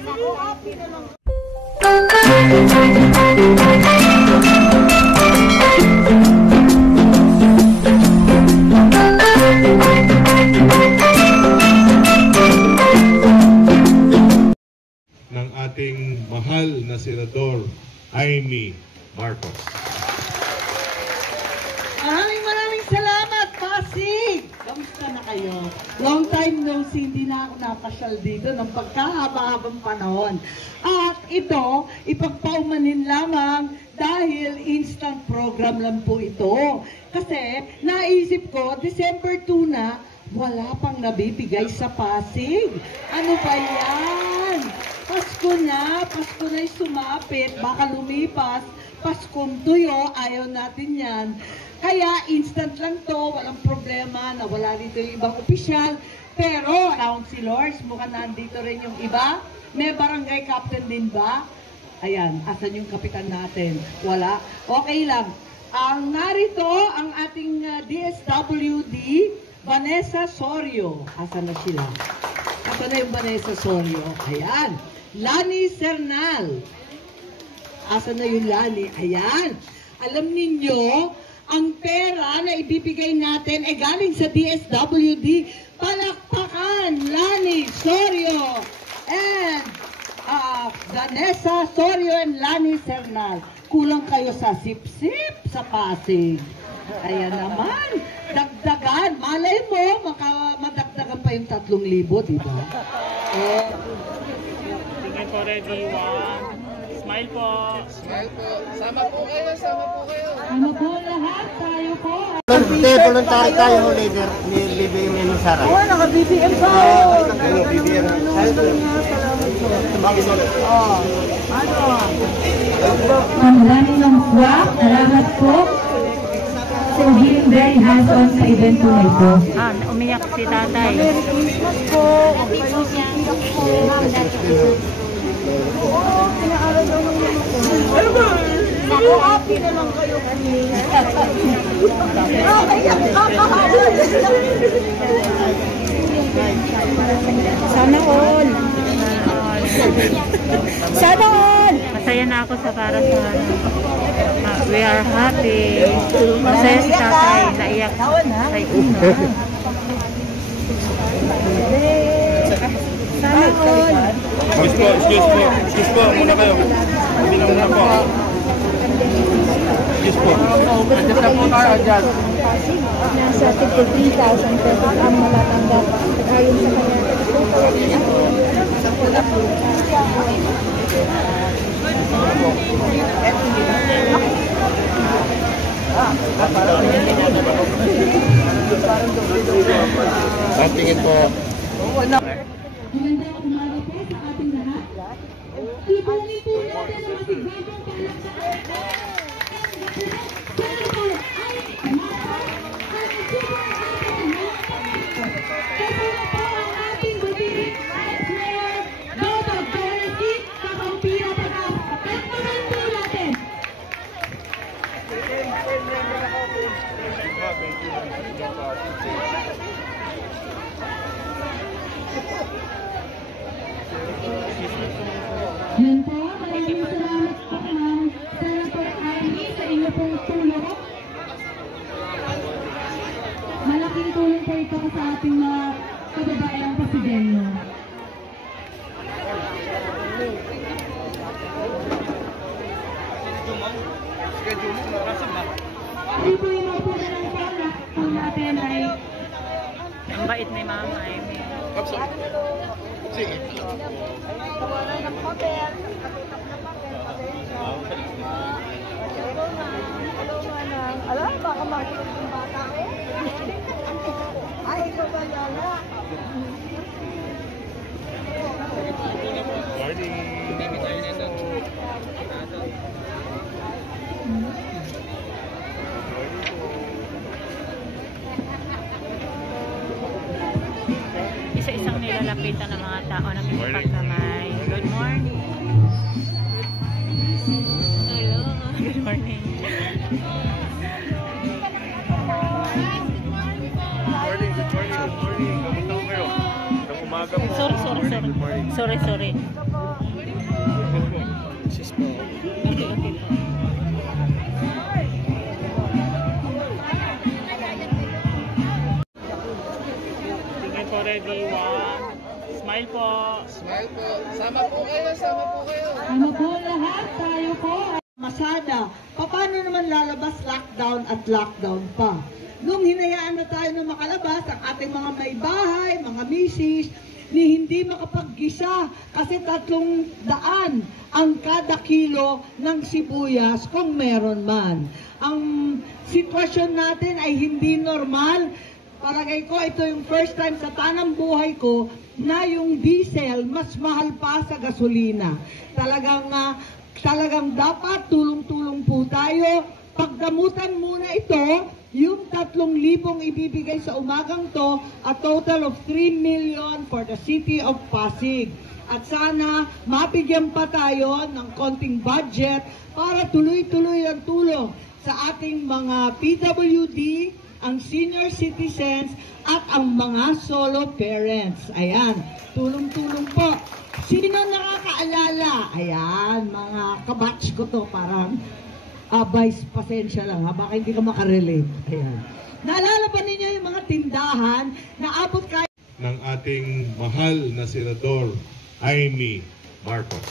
ng ating mahal na Senador Amy Marcos. Maraming salamat, Pasig! Kamusta na kayo? Long time no see, hindi na ako napasyal dito ng pagkahaba-habang panahon. At ito, ipagpaumanin lamang dahil instant program lang po ito. Kasi naisip ko, December 2 na, wala pang nabibigay sa Pasig. Ano ba yan? Pasko na sumapit, baka lumipas, Paskong tuyo, ayaw natin yan. Kaya instant lang to, walang problema, nawala dito yung ibang opisyal. Pero, councilors, mukhang nandito rin yung iba. May barangay captain din ba? Ayan, asan yung kapitan natin? Wala? Okay lang. Narito ang ating DSWD, Vanessa Sorio. Asan na sila? Asan na yung Vanessa Sorio? Ayan. Lani Cernal. Asan na yung Lani? Ayan. Alam ninyo, ang pera na ibibigay natin ay galing sa DSWD. Palakpakan, Lani Sorio and Vanessa Sorio and Lani Cernal. Kulang kayo sa sip-sip sa Pasig. Ayan naman. Dagdagan. Malay mo, madagdagan pa yung 3,000, diba? Tingin po, ready. Smile po. Smile po. Sama po kayo, sama po kayo. Ano po lahat? Tayo po. Voluntary tayo ho, leader. Ni BBM ni Sara. Oo, naka-BBM pa. BBM. Marami ng swak. Salamat po. So, being very hands-on sa event po na ito. Umiyak si tatay. Merry Christmas po. Dati po siya. Ma'am, dati po. Oo, pinaaral daw ng mga po. Ano ba? Ako, happy na lang kayo kanina. Okay, kakahalan. Sana all. Sana all. Masaya na ako sa para sa we are happy. Masaya si tatay. Naiyak. Sana all. Excuse po, muna kayo. Hindi na muna po. Excuse po. Adjust na po tayo, adjust. Nasa 53,000 pesos ang malatanggap. Ayon sa kanya. Tingin po. Magandang umaga po sa ating lahat. Ibunin po natin ang masigagong yun po, maraming salamat po ma'am Senator Amy sa inyo pong tulong. Malaking tulong po ito sa ating mga kababaeng Pasigenyo. Hindi po yung mga po na lang po natin ay Ang bait ni Mama Amy. Sige. Alam, baka makikita yung bata eh. Ay, ikaw ba yala? Isa-isang nilalapitan ng mga tao na may pagkamay. Good morning. Hello. Good morning. Good morning. Kamusta po kayo? Ng umaga po. Sorry. Sis po. Okay, okay po. Tingin po, ready. One. Smile po. Smile po. Sama po kayo, sama po kayo. Ano po lahat? Tayo po. Masada, paano naman lalabas lockdown at lockdown pa? Nung hinayaan na tayo na makalabas, ang ating mga may bahay, mga misis, ni hindi makapaggisa kasi 300 ang kada kilo ng sibuyas kung meron man. Ang sitwasyon natin ay hindi normal. Palagay ko, ito yung first time sa tanang buhay ko na yung diesel mas mahal pa sa gasolina. Talagang dapat tulong-tulong po tayo. Pagdamutan muna ito, yung 3,000 ibibigay sa umagang to, a total of 3 million for the city of Pasig. At sana mabigyan pa tayo ng konting budget para tuloy-tuloy ang tulong sa ating mga PWD, ang senior citizens at ang mga solo parents. Ayan, tulong-tulong po. Sino nakakaalala? Ayan, mga kabatch ko to, parang Vice, pasensya lang ha, baka hindi ka makarelate. Ayan. Naalala ba ninyo yung mga tindahan na abot kayo ng ating mahal na Senador Amy Marcos.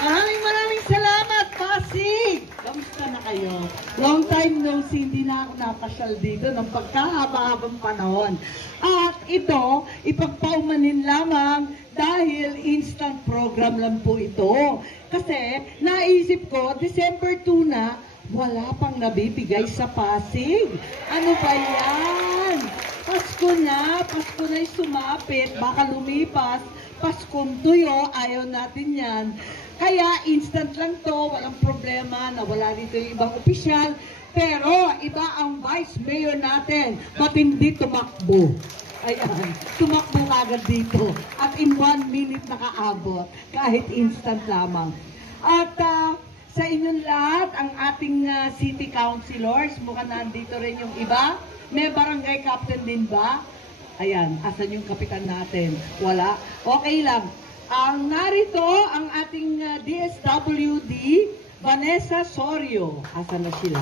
Maraming salamat, Pasig! Kamusta na kayo? Long time no see, hindi na ako napasyal dito ng pagkahaba-habang panahon. At ito, ipagpaumanin lamang dahil instant program lang po ito. Kasi naisip ko, December 2 na, wala pang nabibigay sa Pasig. Ano ba yan? Pasko na yung sumapit, baka lumipas, Paskong tuyo, ayaw natin yan. Kaya instant lang to, walang problema na wala dito yung ibang opisyal. Pero iba ang vice mayor natin, matindi tumakbo. Ayan, tumakbo agad dito. At in 1 minute nakaabot, kahit instant lamang. At sa inyong lahat, ang ating city councilors, mukhang nandito rin yung iba. May barangay captain din ba? Ayan, asan yung kapitan natin? Wala? Okay lang. Narito ang ating DSWD, Vanessa Sorio. Asan na sila?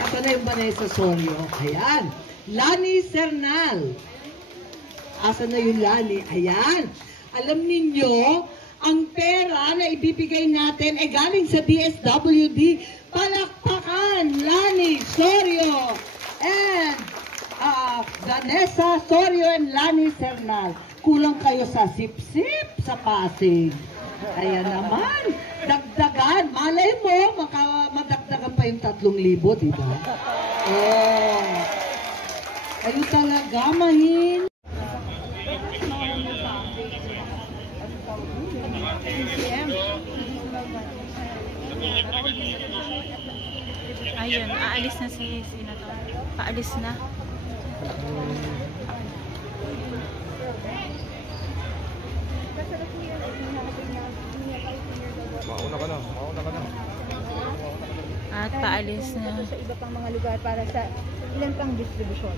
Asan na yung Vanessa Sorio? Ayan. Lani Cernal. Asan na yung Lani? Ayan. Alam ninyo, ang pera na ibibigay natin ay galing sa DSWD. Palakpakan, Lani Sorio and Vanessa Sorio and Lani Cernal. Kulang kayo sa sip-sip sa Pasig. Ayan naman. Dagdagan. Malay mo, madagdagan pa yung 3,000, diba? Oh. Kayo talaga, mahin. Ayun, aalis na si Senator. Paalis na. Mauna ka na. At paalis na. Sa iba pang mga lugar para sa ilan pang distribusyon.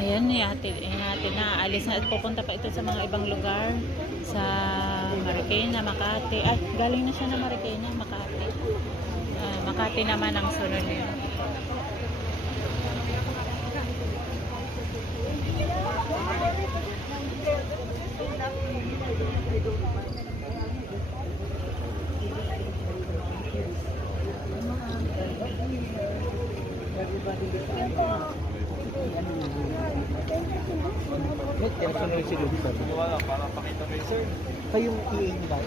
Ayan, natin na aalis na at pupunta pa ito sa mga ibang lugar sa Marikina, Makati. Ay, galing na siya na Marikina, Makati. Makati naman ang sunod niya. Kayong EA nila.